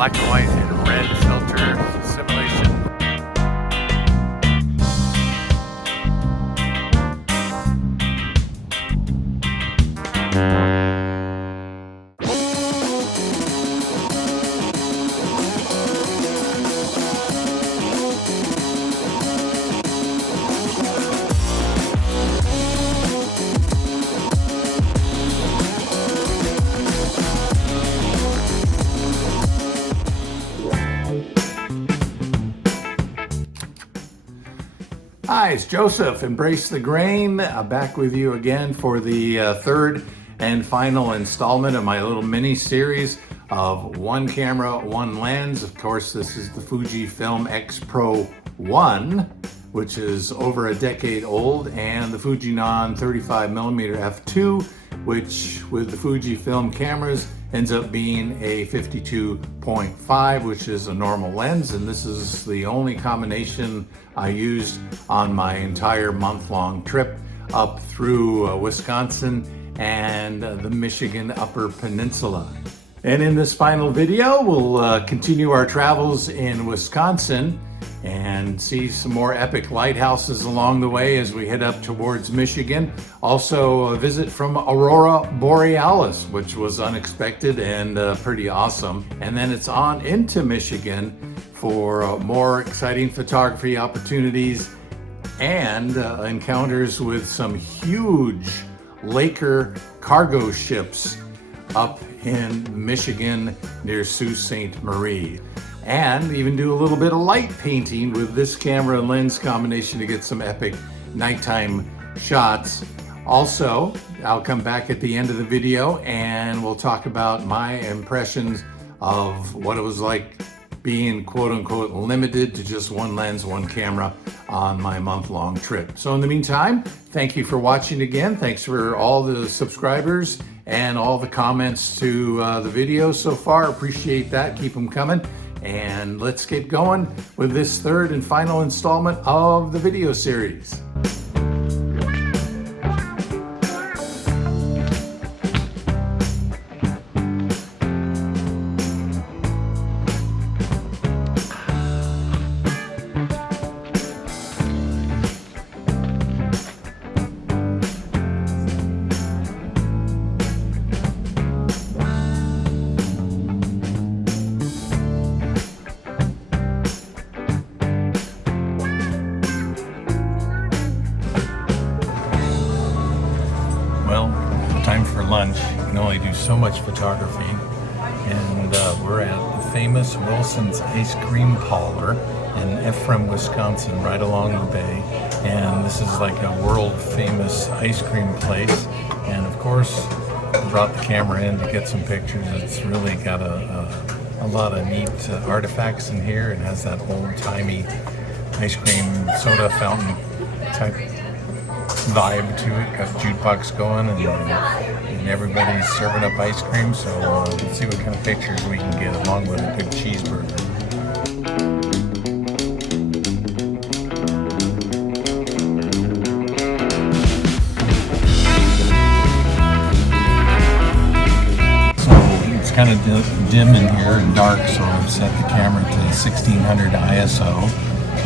black and white and red filter simulation. Hi, it's Joseph, Embrace the Grain, back with you again for the third and final installment of my little mini series of one camera, one lens. Of course, this is the Fujifilm XPro-1, which is over a decade old, and the Fujinon 35mm f2, which with the Fujifilm cameras ends up being a 52.5, which is a normal lens, and this is the only combination I used on my entire month-long trip up through Wisconsin and the Michigan Upper Peninsula. And in this final video, we'll continue our travels in Wisconsin and see some more epic lighthouses along the way as we head up towards Michigan. Also a visit from Aurora Borealis, which was unexpected and pretty awesome. And then it's on into Michigan for more exciting photography opportunities and encounters with some huge Laker cargo ships up in Michigan near Sault Ste. Marie. And even do a little bit of light painting with this camera and lens combination to get some epic nighttime shots. Also, I'll come back at the end of the video and we'll talk about my impressions of what it was like being quote-unquote limited to just one lens, one camera on my month-long trip. So in the meantime, thank you for watching again. Thanks for all the subscribers and all the comments to the video so far. Appreciate that. Keep them coming. And let's get going with this third and final installment of the video series. Time for lunch. You can only do so much photography, and we're at the famous Wilson's Ice Cream Parlor in Ephraim, Wisconsin, right along the bay. And this is like a world famous ice cream place, and of course I brought the camera in to get some pictures. It's really got a lot of neat artifacts in here. It has that old-timey ice cream soda fountain type vibe to it. Got jukebox going, and everybody's serving up ice cream. So let's see what kind of pictures we can get along with a good cheeseburger. So it's kind of dim in here and dark, so I've set the camera to 1600 ISO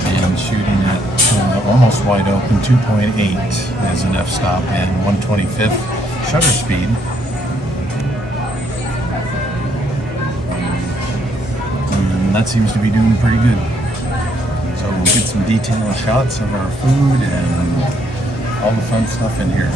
and shooting at almost wide open 2.8 as an f-stop and 1/25th shutter speed. And that seems to be doing pretty good. So we'll get some detailed shots of our food and all the fun stuff in here.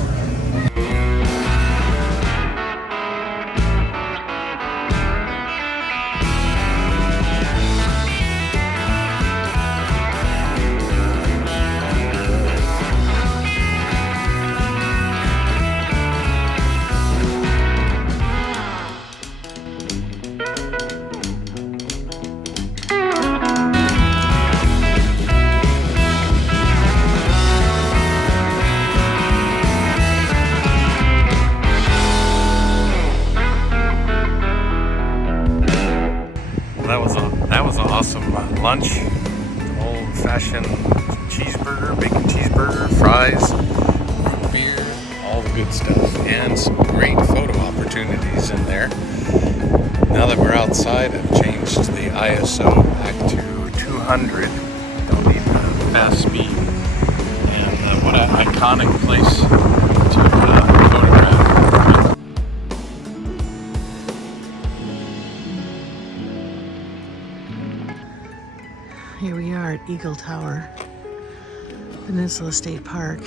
That was an awesome lunch. Old-fashioned cheeseburger, bacon cheeseburger, fries, root beer, all the good stuff, and some great photo opportunities in there. Now that we're outside, I've changed the ISO back to 200. Don't need the fast speed. And what an iconic place to photograph. Here we are at Eagle Tower, Peninsula State Park.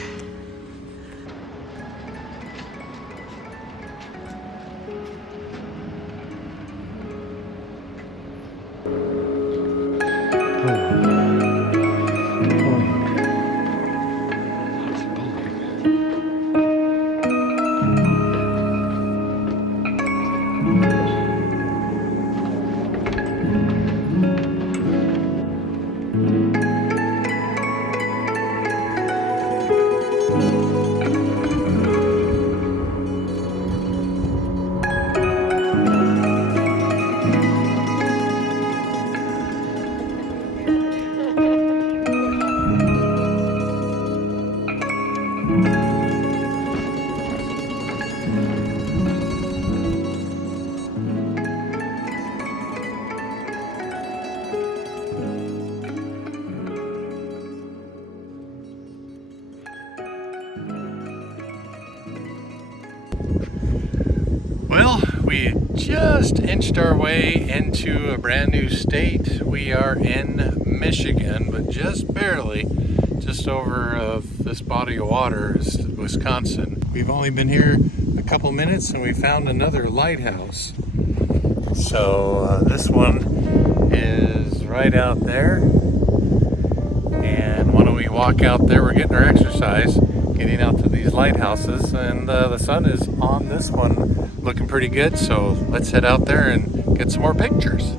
Well, we just inched our way into a brand new state. We are in Michigan, but just barely, just over of this body of water is Wisconsin. We've only been here a couple minutes and we found another lighthouse. So this one is right out there. And why don't we walk out there? We're getting our exercise, getting out to these lighthouses, and the sun is on this one, looking pretty good. So let's head out there and get some more pictures.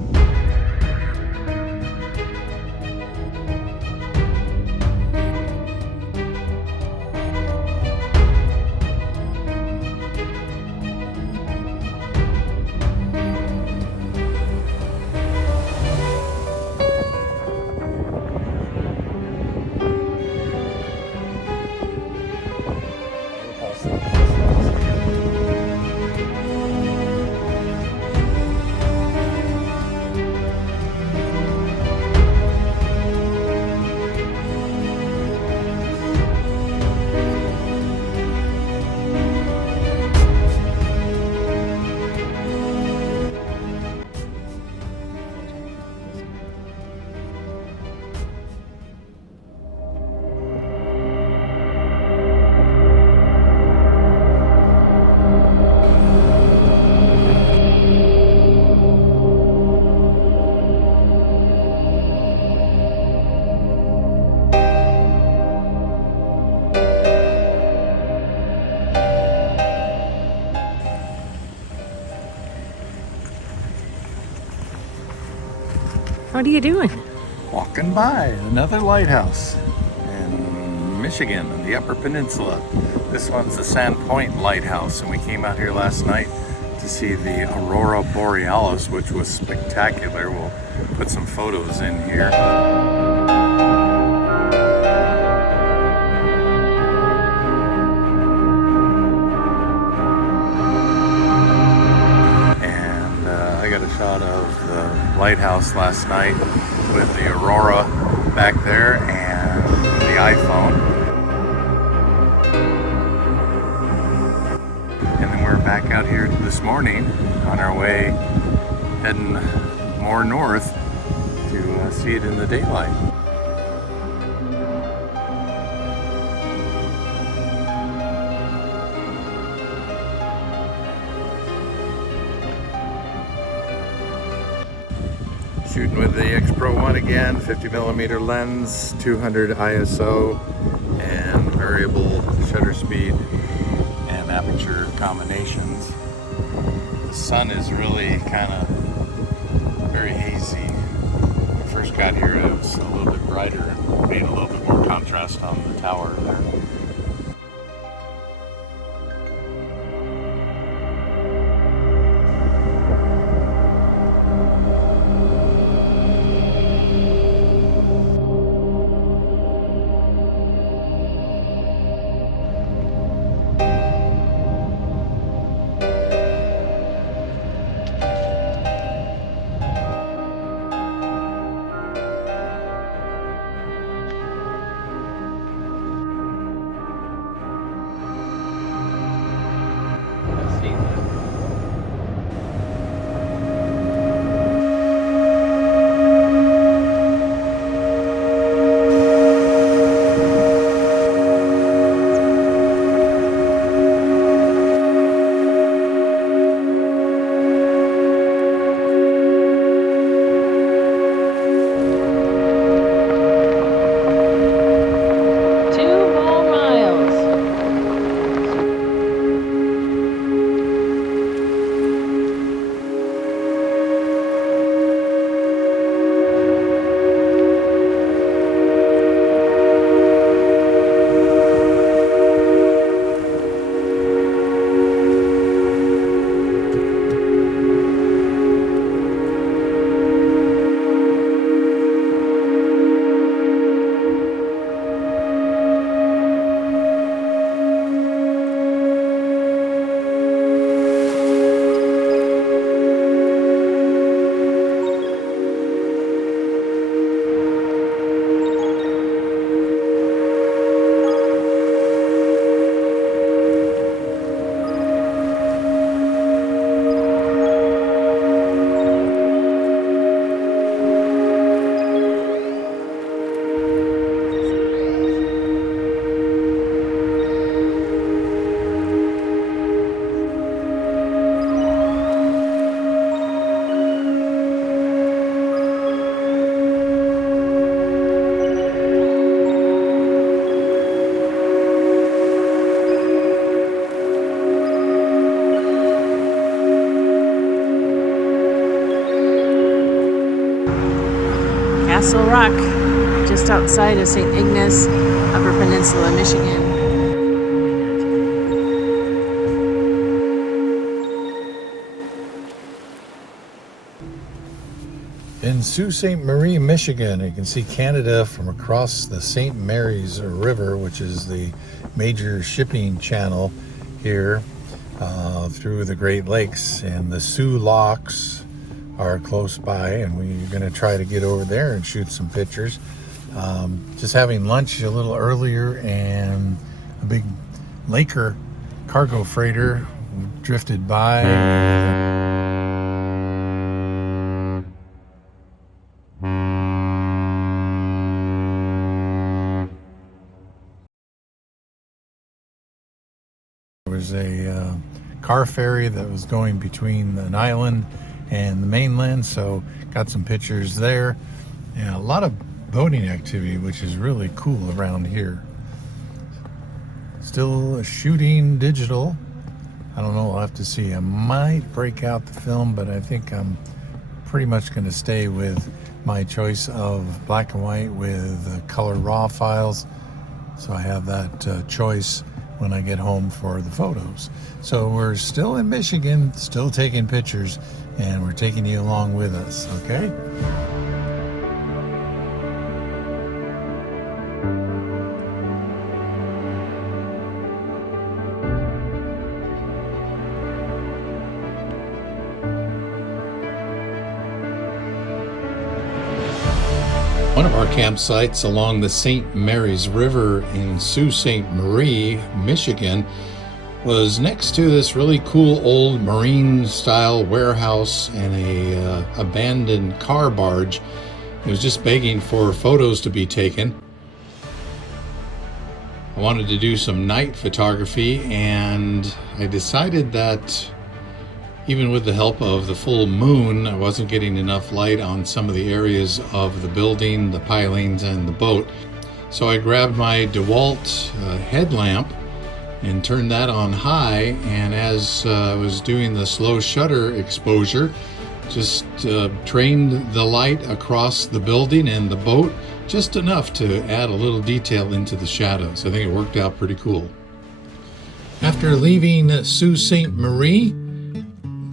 What are you doing? Walking by another lighthouse in Michigan, in the Upper Peninsula. This one's the Sand Point Lighthouse, and we came out here last night to see the Aurora Borealis, which was spectacular. We'll put some photos in here. I got a shot of the lighthouse last night with the Aurora back there and the iPhone. And then we're back out here this morning on our way heading more north to see it in the daylight. Shooting with the XPro-1 again, 50mm lens, 200 ISO, and variable shutter speed and aperture combinations. The sun is really kind of very hazy. When we first got here, it was a little bit brighter and made a little bit more contrast on the tower there. Castle Rock, just outside of St. Ignace, Upper Peninsula, Michigan. In Sault Ste. Marie, Michigan, you can see Canada from across the St. Mary's River, which is the major shipping channel here through the Great Lakes. And the Sioux Locks are close by, and we're going to try to get over there and shoot some pictures. Just having lunch a little earlier, and a big Laker cargo freighter drifted by. There was a car ferry that was going between an island and the mainland, so got some pictures there. And a lot of boating activity, which is really cool around here. Still shooting digital. I don't know, I'll have to see. I might break out the film, but I think I'm pretty much going to stay with my choice of black and white with color raw files. So I have that choice when I get home for the photos. So we're still in Michigan, still taking pictures, and we're taking you along with us, okay? One of our campsites along the St. Mary's River in Sault Ste. Marie, Michigan, was next to this really cool old marine-style warehouse and a abandoned car barge. It was just begging for photos to be taken. I wanted to do some night photography, and I decided that even with the help of the full moon, I wasn't getting enough light on some of the areas of the building, the pilings, and the boat. So I grabbed my DeWalt headlamp and turned that on high, and as I was doing the slow shutter exposure, just trained the light across the building and the boat just enough to add a little detail into the shadows. I think it worked out pretty cool. After leaving Sault Ste. Marie,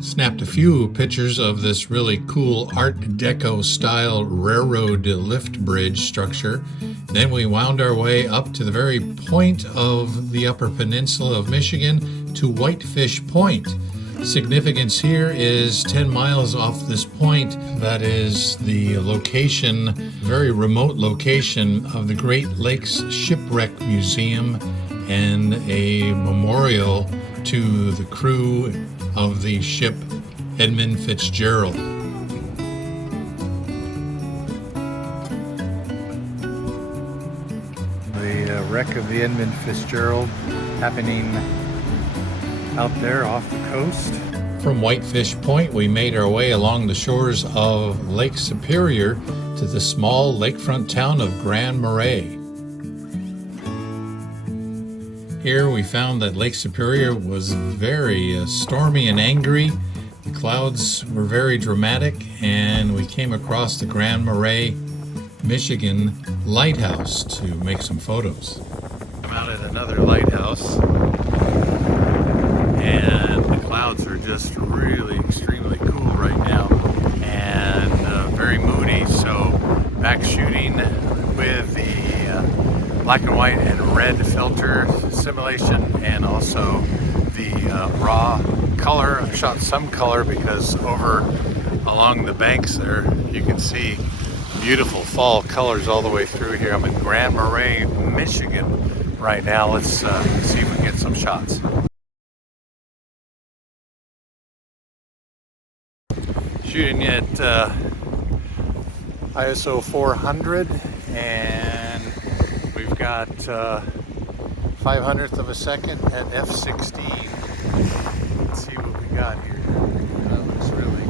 snapped a few pictures of this really cool Art Deco style railroad lift bridge structure. Then we wound our way up to the very point of the Upper Peninsula of Michigan to Whitefish Point. Significance here is 10 miles off this point. That is the location, very remote location of the Great Lakes Shipwreck Museum and a memorial to the crew of the ship Edmund Fitzgerald. The wreck of the Edmund Fitzgerald happening out there off the coast. From Whitefish Point, we made our way along the shores of Lake Superior to the small lakefront town of Grand Marais. Here we found that Lake Superior was very stormy and angry. The clouds were very dramatic, and we came across the Grand Marais, Michigan lighthouse to make some photos. I'm out at another lighthouse, and the clouds are just really extremely cool right now, and very moody, so back shooting with the black and white and red filter simulation, and also the raw color. I shot some color because over along the banks there you can see beautiful fall colors all the way through here. I'm in Grand Marais, Michigan right now. Let's see if we can get some shots. Shooting at ISO 400, and we've got 500th of a second at f/16. Let's see what we got here. That looks really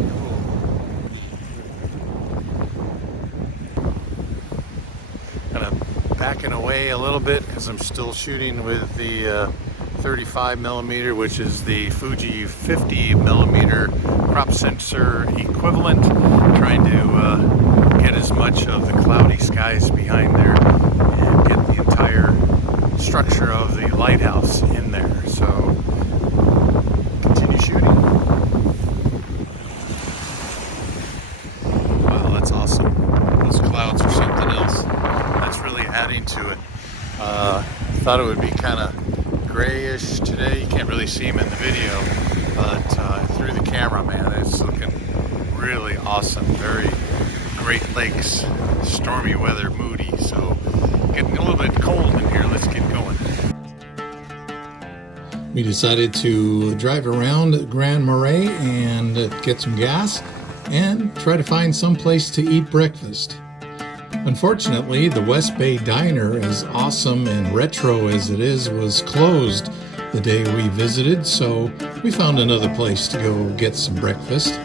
cool. Kind of backing away a little bit because I'm still shooting with the 35mm, which is the Fuji 50mm crop sensor equivalent. Trying to get as much of the cloudy skies behind there and get the entire structure of the lighthouse in there. So continue shooting. Wow, that's awesome. Those clouds are something else. That's really adding to it. Thought it would be kind of grayish today. You can't really see them in the video, but through the camera, man, it's looking really awesome. Very Great Lakes, stormy weather, moody. So getting a little bit cold in here. Let's get going. We decided to drive around Grand Marais and get some gas and try to find some place to eat breakfast. Unfortunately, the West Bay Diner, as awesome and retro as it is, was closed the day we visited, so we found another place to go get some breakfast.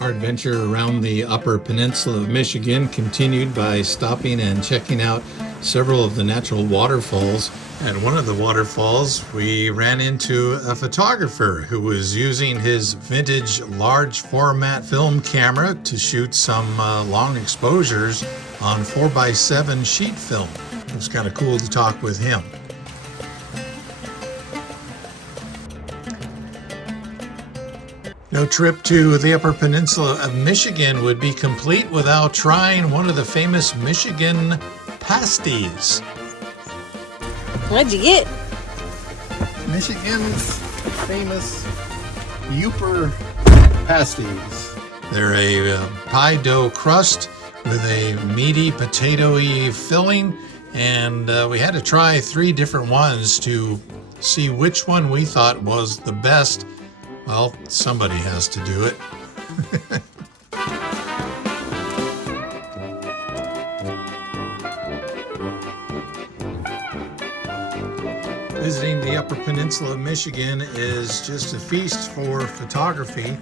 Our adventure around the Upper Peninsula of Michigan continued by stopping and checking out several of the natural waterfalls. At one of the waterfalls, we ran into a photographer who was using his vintage large format film camera to shoot some long exposures on 4x7 sheet film. It was kind of cool to talk with him. No trip to the Upper Peninsula of Michigan would be complete without trying one of the famous Michigan pasties. What'd you get? Michigan's famous Upper pasties. They're a pie dough crust with a meaty potatoy filling, and we had to try 3 different ones to see which one we thought was the best. Well, somebody has to do it. Visiting the Upper Peninsula of Michigan is just a feast for photography.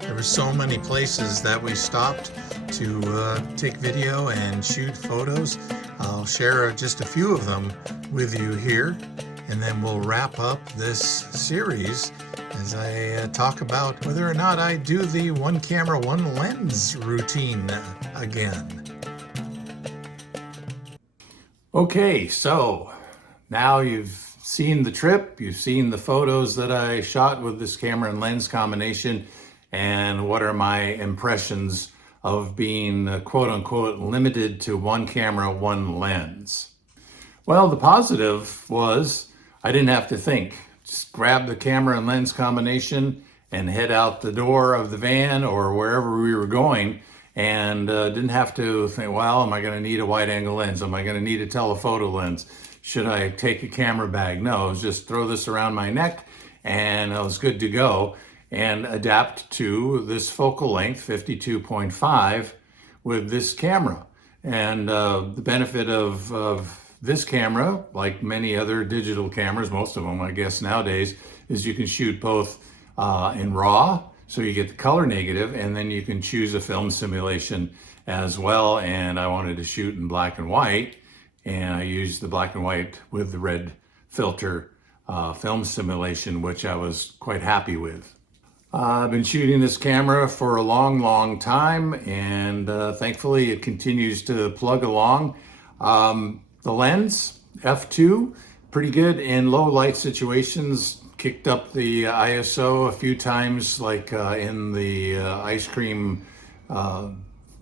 There were so many places that we stopped to take video and shoot photos. I'll share just a few of them with you here, and then we'll wrap up this series as I talk about whether or not I do the one camera, one lens routine again. Okay, so now you've seen the trip, you've seen the photos that I shot with this camera and lens combination, and what are my impressions of being quote-unquote limited to one camera, one lens. Well, the positive was I didn't have to think. Just grab the camera and lens combination and head out the door of the van or wherever we were going, and didn't have to think, well, am I going to need a wide angle lens? Am I going to need a telephoto lens? Should I take a camera bag? No, it was just throw this around my neck and I was good to go and adapt to this focal length, 52.5, with this camera. And the benefit of this camera, like many other digital cameras, most of them I guess nowadays, is you can shoot both in RAW, so you get the color negative, and then you can choose a film simulation as well. And I wanted to shoot in black and white, and I used the black and white with the red filter film simulation, which I was quite happy with. I've been shooting this camera for a long time, and thankfully it continues to plug along. The lens, F2, pretty good in low light situations. Kicked up the ISO a few times, like in the ice cream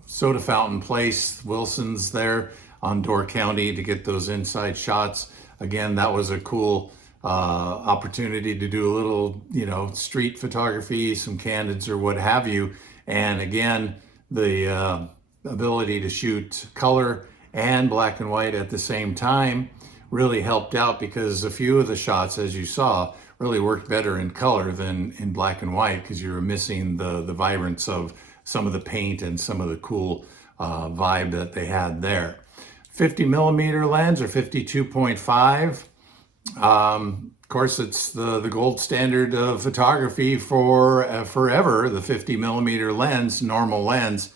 soda fountain place, Wilson's there on Door County, to get those inside shots. Again, that was a cool opportunity to do a little, street photography, some candids or what have you. And again, the ability to shoot color and black and white at the same time really helped out, because a few of the shots, as you saw, really worked better in color than in black and white, because you were missing the vibrance of some of the paint and some of the cool vibe that they had there. 50mm lens, or 52.5. Of course, it's the gold standard of photography for forever, the 50mm lens, normal lens.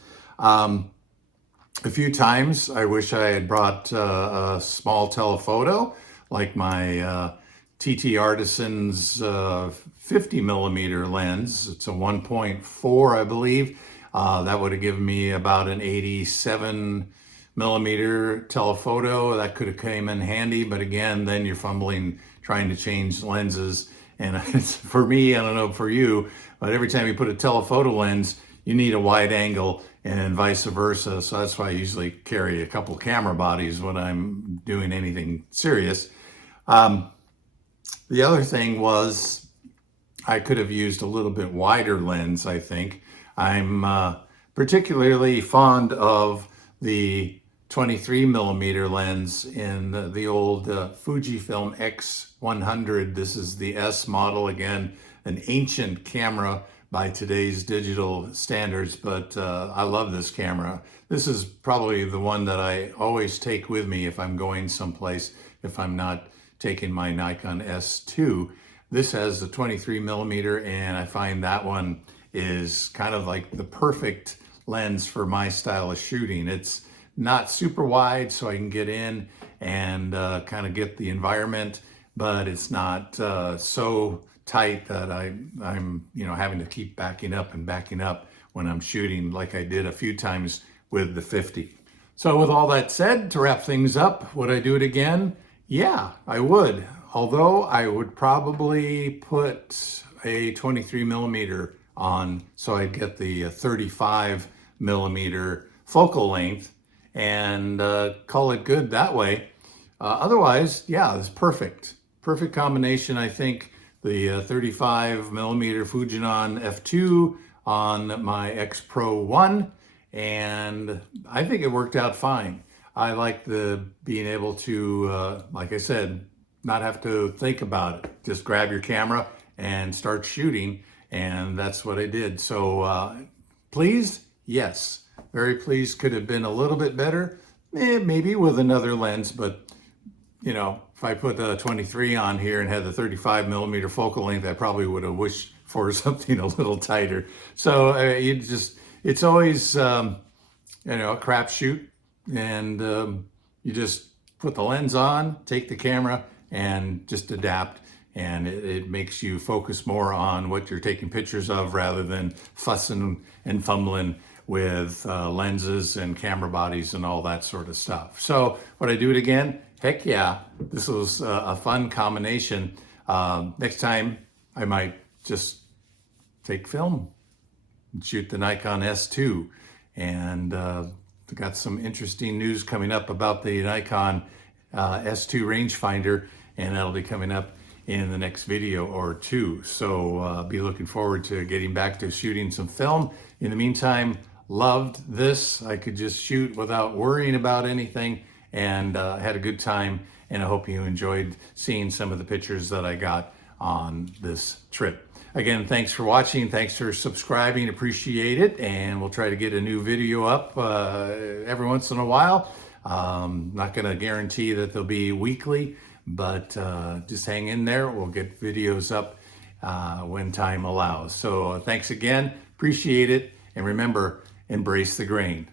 A few times I wish I had brought a small telephoto, like my TT Artisan's 50mm lens. It's a 1.4, I believe. That would have given me about an 87mm telephoto. That could have came in handy, but again, then you're fumbling trying to change lenses. And it's, for me, I don't know for you, but every time you put a telephoto lens, you need a wide angle and vice versa. So that's why I usually carry a couple camera bodies when I'm doing anything serious. The other thing was I could have used a little bit wider lens, I think. I'm particularly fond of the 23mm lens in the old Fujifilm X100. This is the S model, again, an ancient camera by today's digital standards, but I love this camera. This is probably the one that I always take with me if I'm going someplace, if I'm not taking my Nikon S2. This has the 23mm, and I find that one is kind of like the perfect lens for my style of shooting. It's not super wide, so I can get in and kind of get the environment, but it's not so tight that I'm having to keep backing up when I'm shooting, like I did a few times with the 50. So with all that said, to wrap things up, would I do it again? Yeah, I would. Although I would probably put a 23mm on so I'd get the 35mm focal length and call it good that way. Otherwise, yeah, it's perfect. Perfect combination, I think. The 35mm Fujinon F2 on my XPro-1, and I think it worked out fine. I like the being able to, like I said, not have to think about it. Just grab your camera and start shooting, and that's what I did. So pleased? Yes. Very pleased. Could have been a little bit better, maybe with another lens, but if I put the 23 on here and had the 35mm focal length, I probably would have wished for something a little tighter. So it's always, a crapshoot, and you just put the lens on, take the camera, and just adapt. And it makes you focus more on what you're taking pictures of rather than fussing and fumbling with lenses and camera bodies and all that sort of stuff. So would I do it again? Heck yeah. This was a fun combination. Next time I might just take film and shoot the Nikon S2. And got some interesting news coming up about the Nikon S2 rangefinder, and that'll be coming up in the next video or two. So be looking forward to getting back to shooting some film. In the meantime, loved this. I could just shoot without worrying about anything, and had a good time, and I hope you enjoyed seeing some of the pictures that I got on this trip. Again, thanks for watching, thanks for subscribing, appreciate it, and we'll try to get a new video up every once in a while. Not gonna guarantee that they'll be weekly, but just hang in there. We'll get videos up when time allows. So thanks again, appreciate it, and remember, embrace the grain.